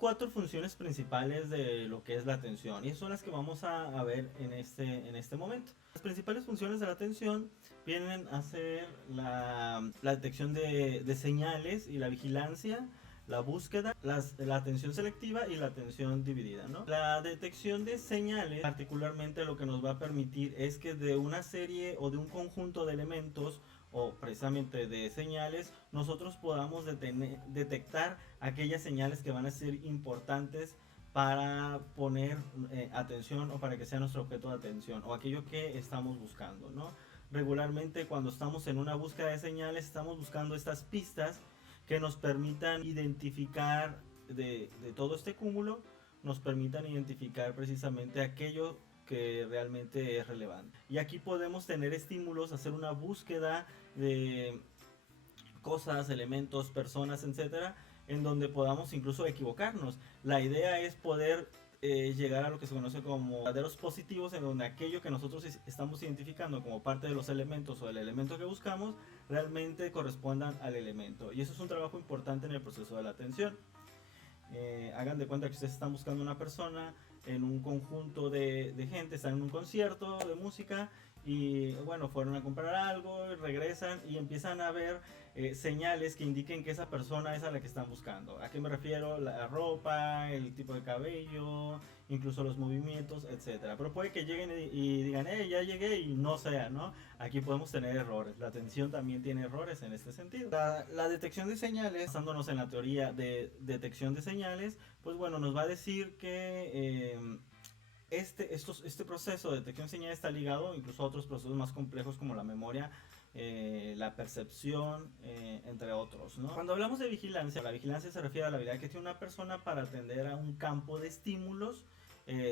4 funciones principales de lo que es la atención y son las que vamos a ver en este momento. Las principales funciones de la atención vienen a ser la detección de señales y la vigilancia, la búsqueda, la atención selectiva y la atención dividida, ¿no? La detección de señales, particularmente, lo que nos va a permitir es que de una serie o de un conjunto de elementos o precisamente de señales, nosotros podamos detectar aquellas señales que van a ser importantes para poner atención o para que sea nuestro objeto de atención o aquello que estamos buscando, ¿no? Regularmente cuando estamos en una búsqueda de señales estamos buscando estas pistas que nos permitan identificar de todo este cúmulo, nos permitan identificar precisamente aquello que realmente es relevante. Y aquí podemos tener estímulos, hacer una búsqueda de cosas, elementos, personas, etcétera, en donde podamos incluso equivocarnos. La idea es poder llegar a lo que se conoce como verdaderos positivos, en donde aquello que nosotros estamos identificando como parte de los elementos o del elemento que buscamos realmente correspondan al elemento. Y eso es un trabajo importante en el proceso de la atención. Hagan de cuenta que ustedes están buscando una persona en un conjunto de gente, están en un concierto de música y bueno, fueron a comprar algo, regresan y empiezan a ver señales que indiquen que esa persona es a la que están buscando. ¿A qué me refiero? La ropa, el tipo de cabello, incluso los movimientos, etcétera. Pero puede que lleguen y digan, ya llegué y no sea, ¿no? Aquí podemos tener errores. La atención también tiene errores en este sentido. La detección de señales, basándonos en la teoría de detección de señales, pues bueno, nos va a decir que este proceso de detección de señales está ligado incluso a otros procesos más complejos como la memoria, la percepción, entre otros, ¿no? Cuando hablamos de vigilancia, la vigilancia se refiere a la habilidad que tiene una persona para atender a un campo de estímulos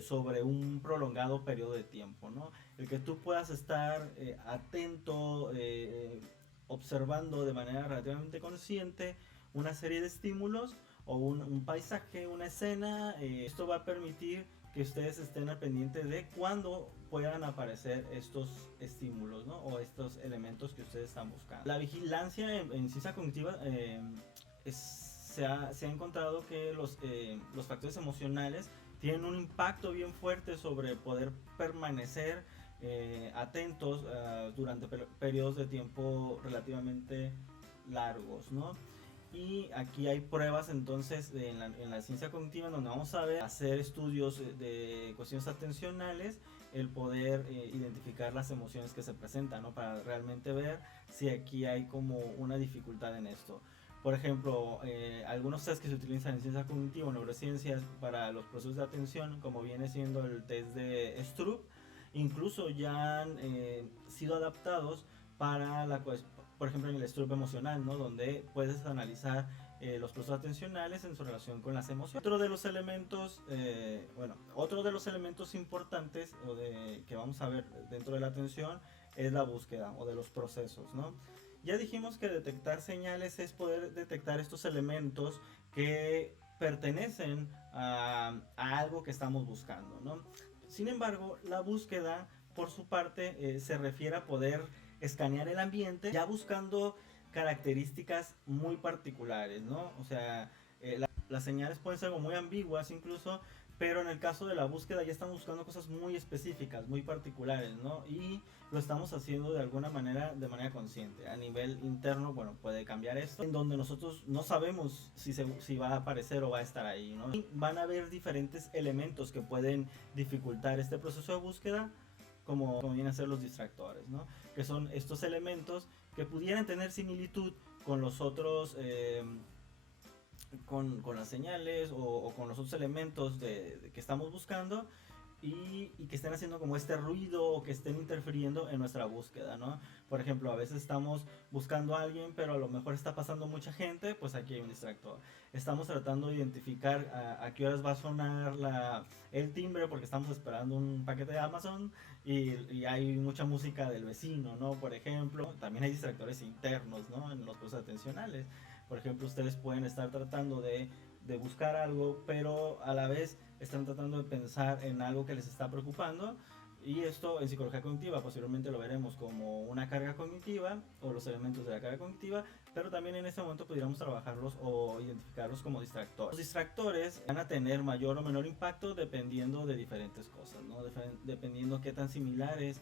sobre un prolongado periodo de tiempo, ¿no? El que tú puedas estar atento, observando de manera relativamente consciente una serie de estímulos o un paisaje, una escena, esto va a permitir que ustedes estén al pendiente de cuándo puedan aparecer estos estímulos, ¿no? O estos elementos que ustedes están buscando. La vigilancia en ciencia cognitiva se ha encontrado que los factores emocionales tienen un impacto bien fuerte sobre poder permanecer atentos durante periodos de tiempo relativamente largos, ¿no? Y aquí hay pruebas entonces en la ciencia cognitiva en donde vamos a ver, hacer estudios de cuestiones atencionales, el poder identificar las emociones que se presentan, ¿no? Para realmente ver si aquí hay como una dificultad en esto. Por ejemplo, algunos test que se utilizan en ciencia cognitiva o neurociencias para los procesos de atención, como viene siendo el test de Stroop, incluso ya han sido adaptados para por ejemplo en el Stroop emocional, ¿no? Donde puedes analizar los procesos atencionales en su relación con las emociones. Otro de los elementos importantes que vamos a ver dentro de la atención es la búsqueda o de los procesos, ¿no? Ya dijimos que detectar señales es poder detectar estos elementos que pertenecen a algo que estamos buscando, ¿no? Sin embargo, la búsqueda, por su parte, se refiere a poder escanear el ambiente ya buscando características muy particulares, ¿no? O sea, las señales pueden ser algo muy ambiguas incluso, pero en el caso de la búsqueda ya estamos buscando cosas muy específicas, muy particulares, ¿no? Y lo estamos haciendo de alguna manera, de manera consciente. A nivel interno, bueno, puede cambiar esto, en donde nosotros no sabemos si va a aparecer o va a estar ahí, ¿no? Y van a haber diferentes elementos que pueden dificultar este proceso de búsqueda, como vienen a ser los distractores, ¿no? Que son estos elementos que pudieran tener similitud con los otros, con las señales o con los otros elementos que estamos buscando y que estén haciendo como este ruido o que estén interfiriendo en nuestra búsqueda, ¿no? Por ejemplo, a veces estamos buscando a alguien, pero a lo mejor está pasando mucha gente, pues aquí hay un distractor. Estamos tratando de identificar a qué horas va a sonar el timbre porque estamos esperando un paquete de Amazon y hay mucha música del vecino, ¿no? Por ejemplo, también hay distractores internos, ¿no? En los procesos atencionales. Por ejemplo, ustedes pueden estar tratando de buscar algo, pero a la vez están tratando de pensar en algo que les está preocupando Y esto en psicología cognitiva posteriormente lo veremos como una carga cognitiva o los elementos de la carga cognitiva, pero también en este momento pudiéramos trabajarlos o identificarlos como distractores. Los distractores van a tener mayor o menor impacto dependiendo de diferentes cosas, ¿no? Dependiendo qué tan similares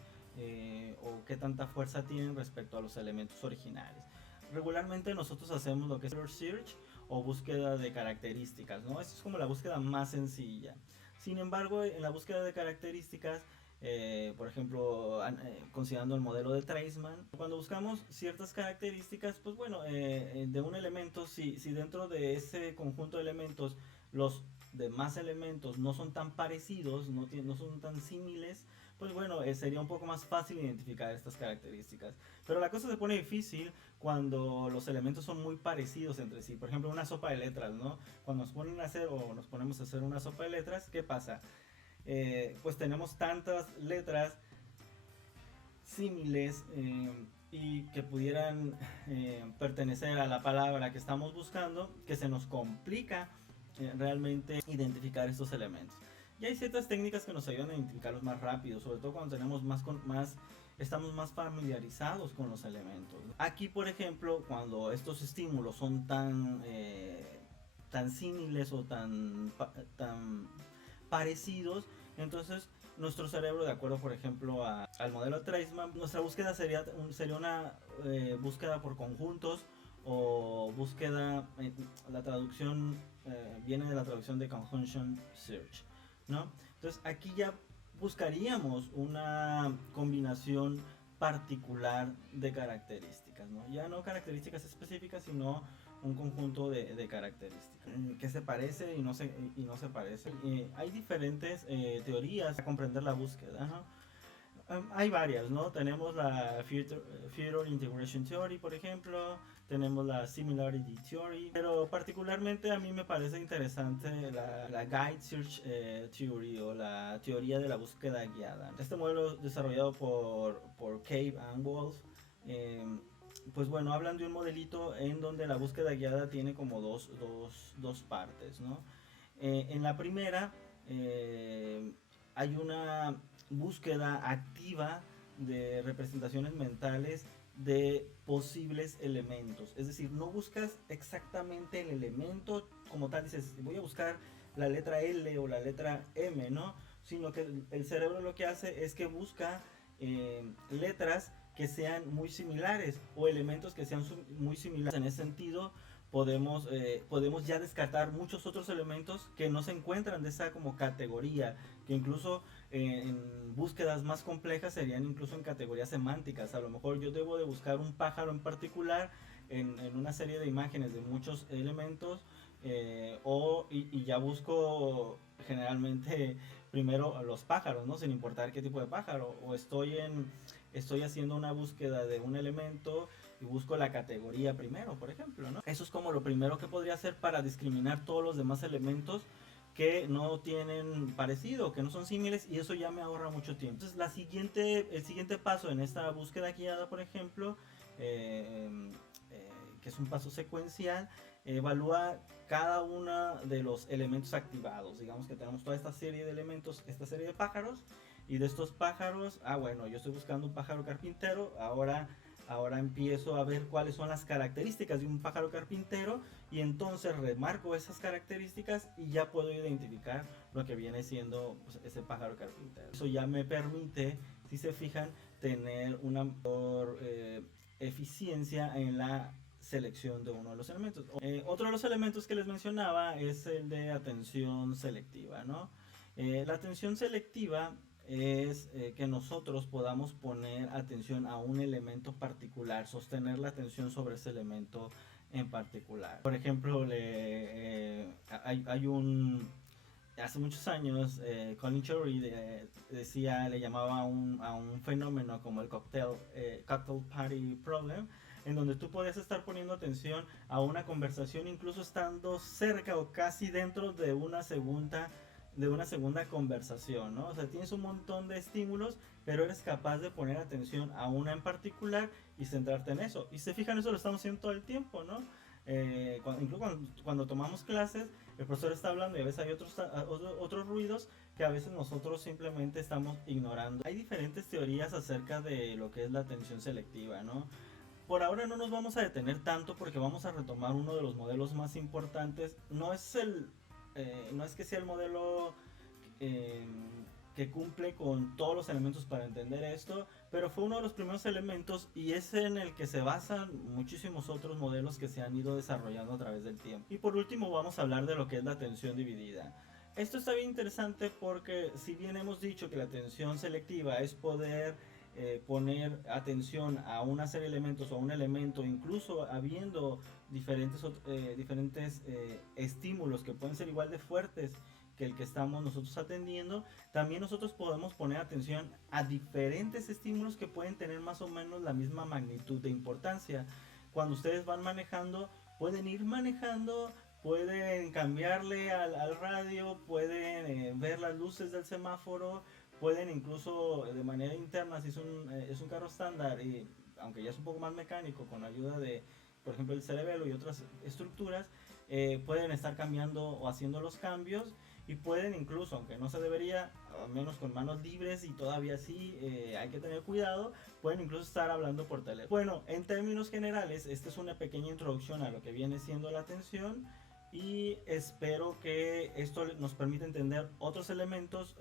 o qué tanta fuerza tienen respecto a los elementos originales. Regularmente nosotros hacemos lo que es search o búsqueda de características, ¿no? Esta es como la búsqueda más sencilla. Sin embargo, en la búsqueda de características, por ejemplo, considerando el modelo de Treisman, cuando buscamos ciertas características, pues bueno, de un elemento, si dentro de ese conjunto de elementos los demás elementos no son tan parecidos, no son tan similares, pues bueno, sería un poco más fácil identificar estas características. Pero la cosa se pone difícil cuando los elementos son muy parecidos entre sí. Por ejemplo, una sopa de letras, ¿no? Cuando nos ponen a hacer o nos ponemos a hacer una sopa de letras, ¿qué pasa? Pues tenemos tantas letras similares y que pudieran pertenecer a la palabra que estamos buscando, que se nos complica realmente identificar estos elementos. Y hay ciertas técnicas que nos ayudan a identificarlos más rápido, sobre todo cuando tenemos estamos más familiarizados con los elementos. Aquí, por ejemplo, cuando estos estímulos son tan similares o tan parecidos, entonces nuestro cerebro, de acuerdo por ejemplo al modelo Treisman, nuestra búsqueda sería una búsqueda por conjuntos o búsqueda, la traducción viene de la traducción de conjunction search, ¿no? Entonces aquí ya buscaríamos una combinación particular de características, ¿no? Ya no características específicas, sino un conjunto de características que se parece y no se parece. Hay diferentes teorías para comprender la búsqueda, ¿no? Hay varias, ¿no? Tenemos la Feature Integration Theory, por ejemplo, tenemos la Similarity Theory, pero particularmente a mí me parece interesante la Guide Search Theory o la teoría de la búsqueda guiada. Este modelo desarrollado por Cave and Wolf, pues bueno, hablan de un modelito en donde la búsqueda guiada tiene como dos partes, ¿no? En la primera hay una búsqueda activa de representaciones mentales de posibles elementos, es decir, no buscas exactamente el elemento como tal, dices voy a buscar la letra L o la letra M, ¿no? Sino que el cerebro lo que hace es que busca letras que sean muy similares o elementos que sean muy similares. En ese sentido podemos ya descartar muchos otros elementos que no se encuentran de esa como categoría, que incluso en búsquedas más complejas serían incluso en categorías semánticas. A lo mejor yo debo de buscar un pájaro en particular en una serie de imágenes de muchos elementos, y ya busco generalmente primero los pájaros, ¿no? Sin importar qué tipo de pájaro, o estoy haciendo una búsqueda de un elemento y busco la categoría primero, por ejemplo, ¿no? Eso es como lo primero que podría hacer para discriminar todos los demás elementos que no tienen parecido, que no son similares, y eso ya me ahorra mucho tiempo. Entonces el siguiente paso en esta búsqueda guiada, por ejemplo, que es un paso secuencial, evalúa cada uno de los elementos activados. Digamos que tenemos toda esta serie de elementos, esta serie de pájaros, y de estos pájaros, bueno, yo estoy buscando un pájaro carpintero, ahora empiezo a ver cuáles son las características de un pájaro carpintero, y entonces remarco esas características y ya puedo identificar lo que viene siendo, pues, ese pájaro carpintero. Eso ya me permite, si se fijan, tener una mayor eficiencia en la selección de uno de los elementos. Otro de los elementos que les mencionaba es el de atención selectiva, ¿no? La atención selectiva es que nosotros podamos poner atención a un elemento particular, sostener la atención sobre ese elemento en particular. Por ejemplo, hace muchos años, Colin Chorley le llamaba a un fenómeno como el cocktail party problem, en donde tú podías estar poniendo atención a una conversación incluso estando cerca o casi dentro de una segunda conversación, ¿no? O sea, tienes un montón de estímulos, pero eres capaz de poner atención a una en particular y centrarte en eso. Y se fijan, eso lo estamos haciendo todo el tiempo, ¿no? Incluso cuando tomamos clases, el profesor está hablando y a veces hay otros ruidos que a veces nosotros simplemente estamos ignorando. Hay diferentes teorías acerca de lo que es la atención selectiva, ¿no? Por ahora no nos vamos a detener tanto porque vamos a retomar uno de los modelos más importantes. No es que sea el modelo eh, que cumple con todos los elementos para entender esto, pero fue uno de los primeros elementos y es en el que se basan muchísimos otros modelos que se han ido desarrollando a través del tiempo. Y por último vamos a hablar de lo que es la atención dividida. Esto está bien interesante porque si bien hemos dicho que la atención selectiva es poder poner atención a una serie de elementos o a un elemento, incluso habiendo diferentes estímulos que pueden ser igual de fuertes que el que estamos nosotros atendiendo, también nosotros podemos poner atención a diferentes estímulos que pueden tener más o menos la misma magnitud de importancia. Cuando ustedes van manejando, pueden ir manejando, pueden cambiarle al radio, pueden ver las luces del semáforo, pueden incluso de manera interna, si es un carro estándar, y aunque ya es un poco más mecánico, con la ayuda de, por ejemplo, el cerebelo y otras estructuras, pueden estar cambiando o haciendo los cambios y pueden incluso, aunque no se debería, al menos con manos libres y todavía así hay que tener cuidado, pueden incluso estar hablando por teléfono. Bueno, en términos generales, esta es una pequeña introducción a lo que viene siendo la atención y espero que esto nos permita entender otros elementos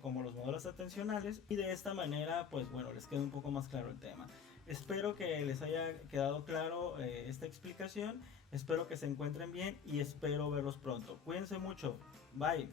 como los modelos atencionales y de esta manera pues bueno les quede un poco más claro el tema. Espero que les haya quedado claro esta explicación, espero que se encuentren bien y espero verlos pronto. Cuídense mucho, bye.